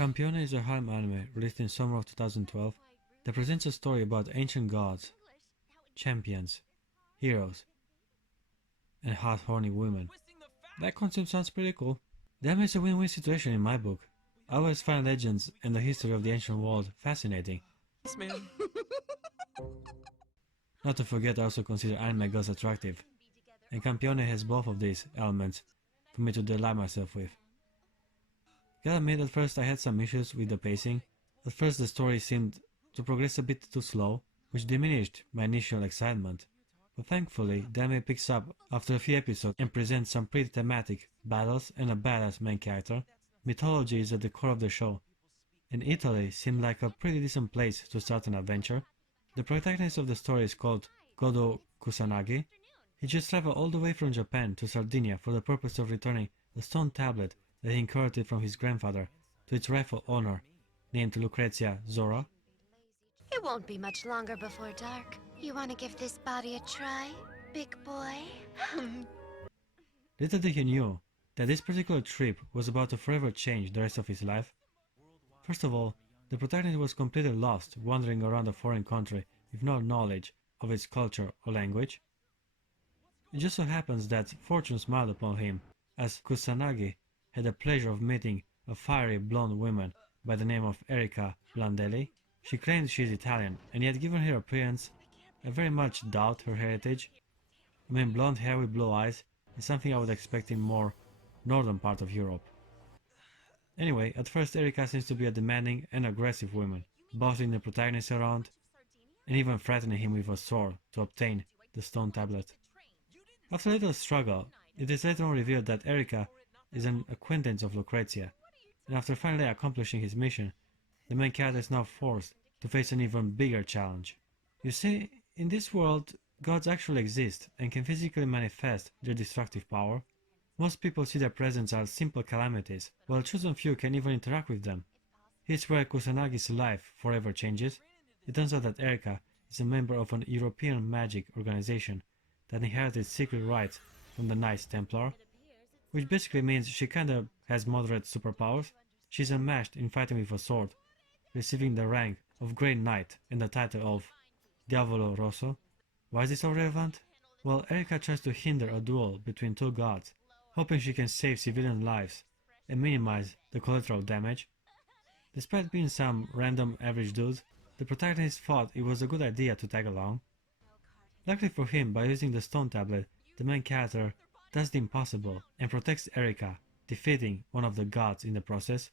Campione is a harem anime released in summer of 2012 that presents a story about ancient gods, champions, heroes, and hot horny women. That concept sounds pretty cool. That makes a win-win situation in my book. I always find legends and the history of the ancient world fascinating. Yes, man. Not to forget, I also consider anime girls attractive, and Campione has both of these elements for me to delight myself with. Gotta admit, at first I had some issues with the pacing. At first the story seemed to progress a bit too slow, which diminished my initial excitement. But thankfully, the anime picks up after a few episodes and presents some pretty thematic battles and a badass main character. Mythology is at the core of the show, and Italy seemed like a pretty decent place to start an adventure. The protagonist of the story is called Godo Kusanagi. He just traveled all the way from Japan to Sardinia for the purpose of returning the stone tablet that he inherited from his grandfather to its rightful owner, named Lucrezia Zora. It won't be much longer before dark. You want to give this body a try, big boy? Little did he knew that this particular trip was about to forever change the rest of his life. First of all, the protagonist was completely lost wandering around a foreign country with no knowledge of its culture or language. It just so happens that fortune smiled upon him, as Kusanagi had the pleasure of meeting a fiery blonde woman by the name of Erika Blandelli. She claimed she is Italian, and yet given her appearance, I very much doubt her heritage. I mean, blonde hair with blue eyes is something I would expect in more northern part of Europe. Anyway, at first Erika seems to be a demanding and aggressive woman, bossing the protagonist around, and even threatening him with a sword to obtain the stone tablet. After a little struggle, it is later on revealed that Erika is an acquaintance of Lucrezia, and after finally accomplishing his mission, the main character is now forced to face an even bigger challenge. You see, in this world, gods actually exist and can physically manifest their destructive power. Most people see their presence as simple calamities, while chosen few can even interact with them. Here's where Kusanagi's life forever changes. It turns out that Erika is a member of an European magic organization that inherited secret rights from the Knights Templar, which basically means she kinda has moderate superpowers. She's unmatched in fighting with a sword, receiving the rank of Great Knight and the title of Diavolo Rosso. Why is this so relevant? Well, Erika tries to hinder a duel between two gods, hoping she can save civilian lives and minimize the collateral damage. Despite being some random average dude, the protagonist thought it was a good idea to tag along. Luckily for him, by using the stone tablet, the main character does the impossible and protects Erika, defeating one of the gods in the process.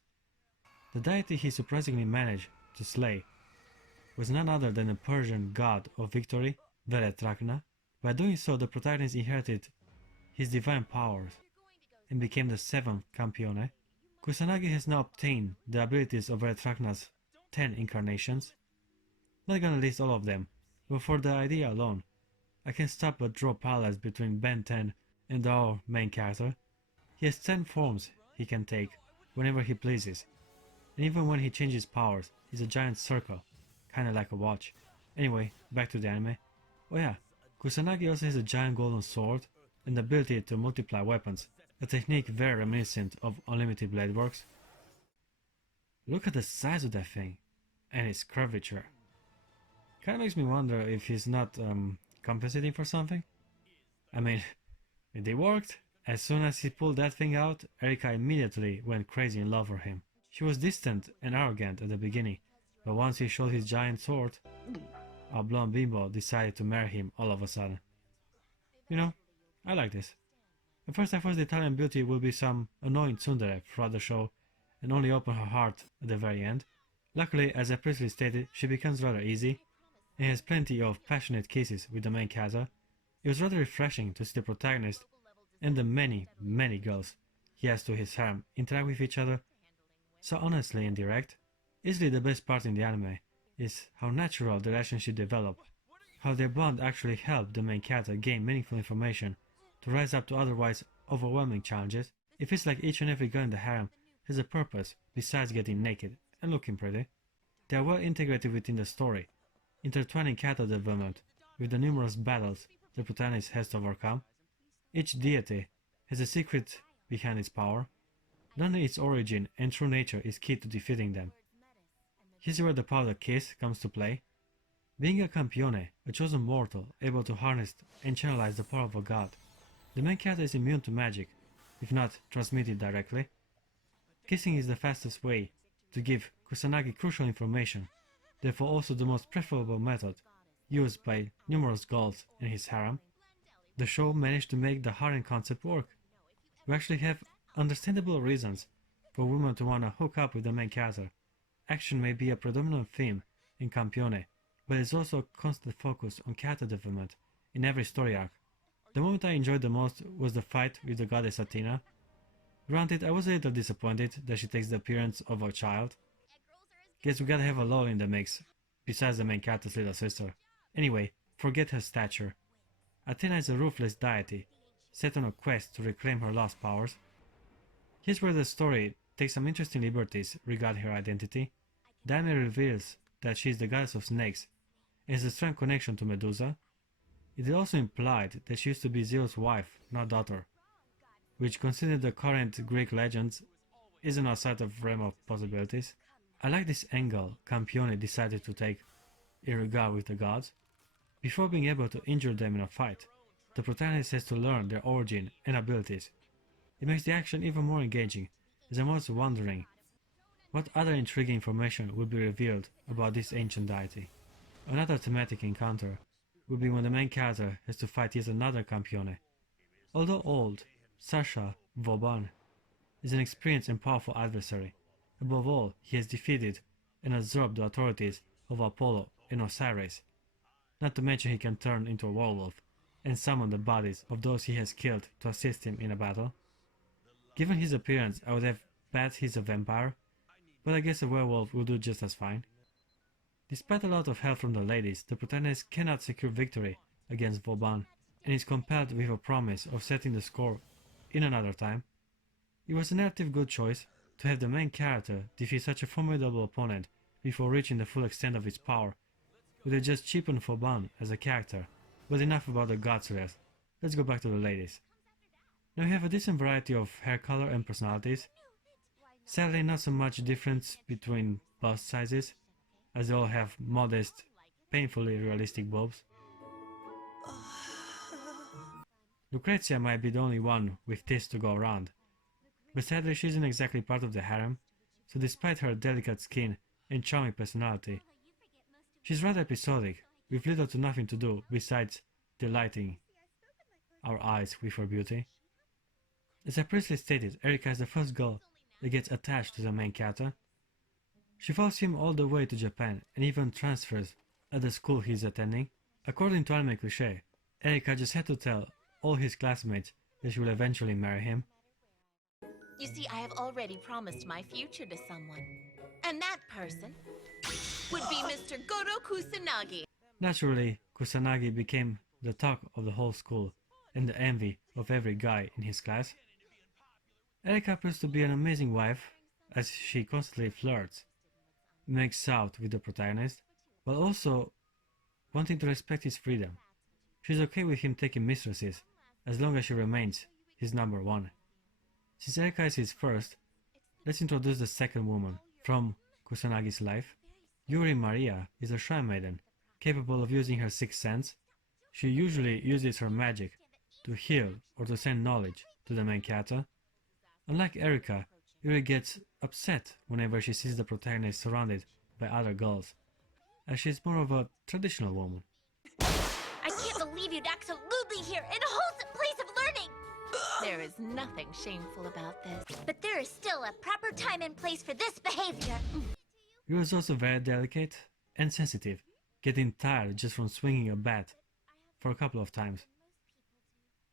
The deity he surprisingly managed to slay was none other than the Persian god of victory, Veletrachna. By doing so, the protagonist inherited his divine powers and became the seventh Campione. Kusanagi has now obtained the abilities of Veletrachna's 10 incarnations. Not gonna list all of them, but for the idea alone, I can stop but draw parallels between Ben 10 and our main character. He has 10 forms he can take whenever he pleases, and even when he changes powers, he's a giant circle, kinda like a watch. Anyway, back to the anime. Oh yeah, Kusanagi also has a giant golden sword and the ability to multiply weapons, a technique very reminiscent of unlimited blade works. Look at the size of that thing, and its curvature. Kinda makes me wonder if he's not compensating for something. I mean, it worked. As soon as he pulled that thing out, Erika immediately went crazy in love for him. She was distant and arrogant at the beginning, but once he showed his giant sword, our blonde bimbo decided to marry him all of a sudden. You know, I like this. At first I thought the Italian beauty will be some annoying tsundere throughout the show and only open her heart at the very end. Luckily, as I previously stated, she becomes rather easy and has plenty of passionate kisses with the main character. It was rather refreshing to see the protagonist and the many girls he has to his harem interact with each other so honestly and direct. Easily the best part in the anime is how natural the relationship developed, how their bond actually helped the main character gain meaningful information to rise up to otherwise overwhelming challenges. It feels like each and every girl in the harem has a purpose besides getting naked and looking pretty. They are well integrated within the story, intertwining character development with the numerous battles the protagonist has to overcome. Each deity has a secret behind its power, Learning its origin and true nature is key to defeating them. Here's where the power of the kiss comes to play. Being a Campione, a chosen mortal able to harness and channelize the power of a god, the main character is immune to magic, if not transmitted directly. Kissing is the fastest way to give Kusanagi crucial information, therefore also the most preferable method used by numerous girls in his harem. The show managed to make the harem concept work. We actually have understandable reasons for women to want to hook up with the main character. Action may be a predominant theme in Campione, but there's also a constant focus on character development in every story arc. The moment I enjoyed the most was the fight with the Goddess Athena. Granted, I was a little disappointed that she takes the appearance of a child. Guess we gotta have a lol in the mix, besides the main character's little sister. Anyway, forget her stature. Athena is a ruthless deity, set on a quest to reclaim her lost powers. Here's where the story takes some interesting liberties regarding her identity. Daime reveals that she is the goddess of snakes and has a strong connection to Medusa. It is also implied that she used to be Zeus' wife, not daughter, which, considering the current Greek legends, isn't outside of realm of possibilities. I like this angle Campione decided to take in regard with the gods. Before being able to injure them in a fight, the protagonist has to learn their origin and abilities. It makes the action even more engaging, as I was wondering what other intriguing information would be revealed about this ancient deity. Another thematic encounter would be when the main character has to fight yet another Campione. Although old, Sasha Vauban is an experienced and powerful adversary. Above all, he has defeated and absorbed the authorities of Apollo and Osiris. Not to mention he can turn into a werewolf and summon the bodies of those he has killed to assist him in a battle. Given his appearance, I would have bet he's a vampire, but I guess a werewolf will do just as fine. Despite a lot of help from the ladies, the protagonist cannot secure victory against Vauban and is compelled with a promise of setting the score in another time. It was a narrative good choice to have the main character defeat such a formidable opponent before reaching the full extent of his power. Would have just cheapened Vauban as a character, but enough about the gods rest. Let's go back to the ladies. Now we have a decent variety of hair color and personalities. Sadly, not so much difference between bust sizes, as they all have modest, painfully realistic bulbs. Lucrezia might be the only one with this to go around, but sadly she isn't exactly part of the harem, so despite her delicate skin and charming personality, she's rather episodic, with little to nothing to do besides delighting our eyes with her beauty. As I previously stated, Erika is the first girl that gets attached to the main character. She follows him all the way to Japan and even transfers at the school he's attending. According to anime cliché, Erika just had to tell all his classmates that she will eventually marry him. You see, I have already promised my future to someone. And that person would be Mr. Goro Kusanagi. Naturally, Kusanagi became the talk of the whole school and the envy of every guy in his class. Erika proves to be an amazing wife, as she constantly flirts, makes out with the protagonist, but also wanting to respect his freedom. She's okay with him taking mistresses, as long as she remains his number one. Since Erika is his first, let's introduce the second woman from Kusanagi's life. Yuri Maria is a shrine maiden, capable of using her sixth sense. She usually uses her magic to heal or to send knowledge to the main character. Unlike Erika, Yuri gets upset whenever she sees the protagonist surrounded by other girls, as she's more of a traditional woman. I can't believe you'd act so lewdly here in a wholesome place of learning! There is nothing shameful about this. But there is still a proper time and place for this behavior. Yuri is also very delicate and sensitive, getting tired just from swinging a bat for a couple of times.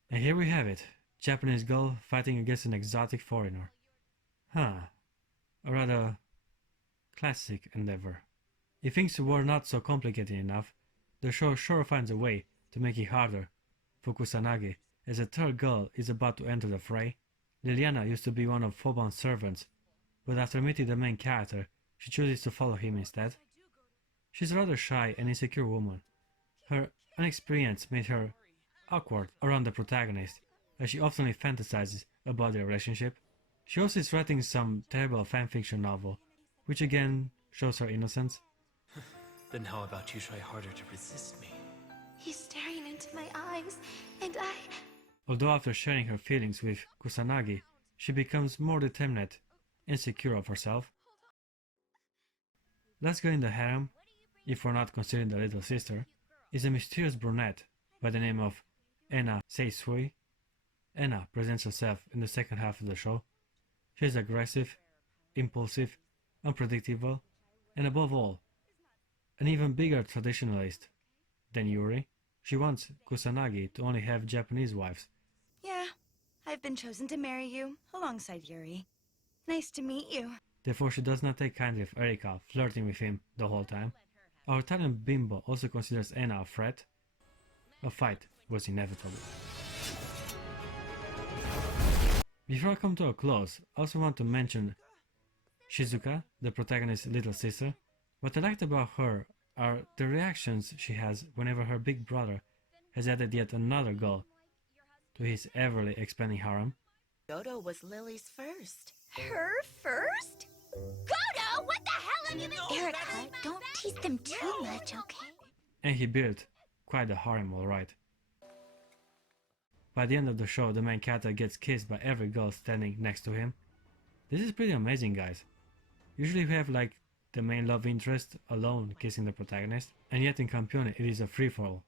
And here we have it, Japanese girl fighting against an exotic foreigner. A rather classic endeavor. If things were not so complicated enough, the show sure finds a way to make it harder for Kusanagi, as a third girl is about to enter the fray. Liliana used to be one of Foban's servants, but after meeting the main character, she chooses to follow him instead. She's a rather shy and insecure woman. Her inexperience made her awkward around the protagonist, as she often fantasizes about their relationship. She also is writing some terrible fanfiction novel, which again shows her innocence. Then how about you try harder to resist me? He's staring into my eyes, and I... Although after sharing her feelings with Kusanagi, she becomes more determined and secure of herself. Let's go in the harem, if we're not considering the little sister, is a mysterious brunette by the name of Ena Seisui. Ena presents herself in the second half of the show. She is aggressive, impulsive, unpredictable, and above all, an even bigger traditionalist than Yuri. She wants Kusanagi to only have Japanese wives. Yeah, I've been chosen to marry you alongside Yuri. Nice to meet you. Therefore, she does not take kindly of Erika flirting with him the whole time. Our Italian bimbo also considers Ena a threat. A fight was inevitable. Before I come to a close, I also want to mention Shizuka, the protagonist's little sister. What I liked about her are the reactions she has whenever her big brother has added yet another girl to his everly expanding harem. Godo was Lily's first. Her first? Godo, what the hell have you been Erica, don't tease them too much, okay? And he built quite a harem, alright. By the end of the show, the main character gets kissed by every girl standing next to him. This is pretty amazing, guys. Usually we have like the main love interest alone kissing the protagonist, and yet in Campione it is a free-for-all.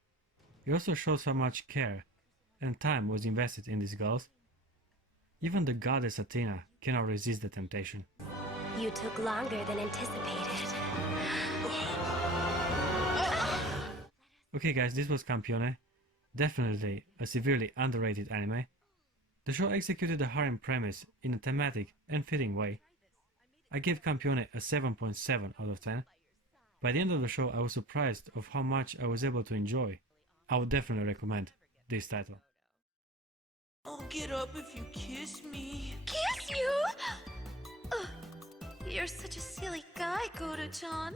It also shows how much care and time was invested in these girls. Even the Goddess Athena cannot resist the temptation. You took longer than anticipated. Okay guys, this was Campione. Definitely a severely underrated anime. The show executed the harem premise in a thematic and fitting way. I gave Campione a 7.7 out of 10. By the end of the show I was surprised of how much I was able to enjoy. I would definitely recommend this title. I'll get up if you kiss me. Kiss you? You're such a silly guy, Godo-chan.